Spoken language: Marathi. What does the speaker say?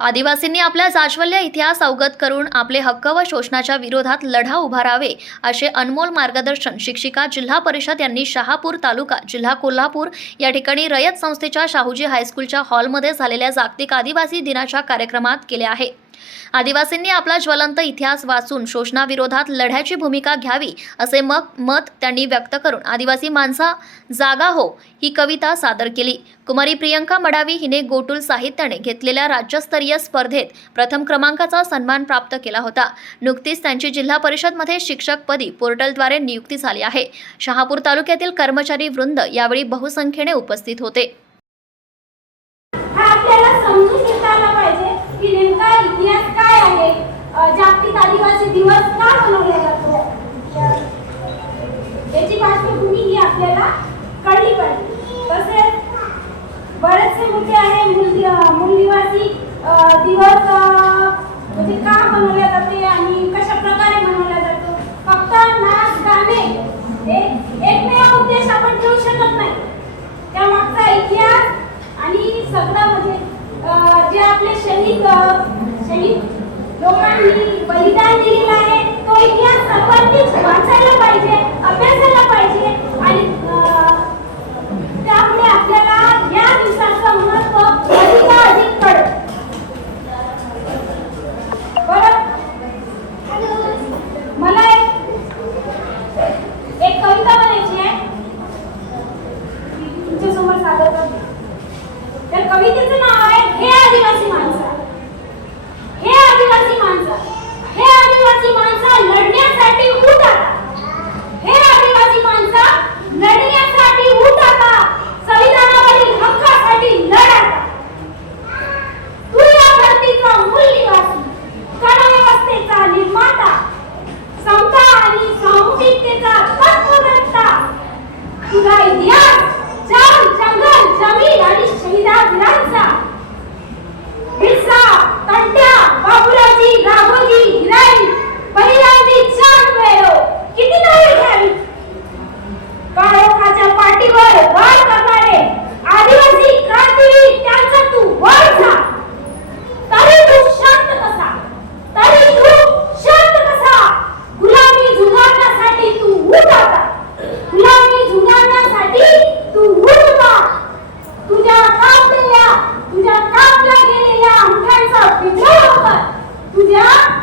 आदिवासींनी आपल्या जाश्वल्य इतिहास अवगत करून आपले हक्क व शोषणाच्या विरोधात लढा उभारावे असे अनमोल मार्गदर्शन शिक्षिका जिल्हा परिषद यांनी शहापूर तालुका जिल्हा कोल्हापूर या ठिकाणी रयत संस्थेच्या शाहूजी हायस्कूलच्या हॉलमध्ये झालेल्या जागतिक आदिवासी दिनाच्या कार्यक्रमात केले आहे. आदिवासींनी आपला ज्वलंत इतिहास वाचून शोषणाविरोधात लढ्याची भूमिका घ्यावी असे मग मत त्यांनी व्यक्त करून आदिवासी माणसा जागा हो ही कविता सादर केली. कुमारी प्रियंका मडावी हिने गोटुल साहित्याने घेतलेल्या राज्यस्तरीय स्पर्धेत प्रथम क्रमांकाचा सन्मान प्राप्त केला होता. नुकतीच त्यांची जिल्हा परिषदमध्ये शिक्षकपदी पोर्टलद्वारे नियुक्ती झाली आहे. शहापूर तालुक्यातील कर्मचारी वृंद यावेळी बहुसंख्येने उपस्थित होते. होते आहे मूलनिवासी दिवस म्हणजे का बनवल्या जाते आणि कशा प्रकारे बनवल्या जातो? फक्त नाच गाणे एकमेव उद्देश आपण ठेवू शकत नाही. त्या त्यामागचा इतिहास आणि सगळं म्हणजे जे आपले शहीद शहीद लोकांनी बलिदान दिलेलं आहे तो इतिहास आपण 起きてた。過去だった。暗い。未来 ja?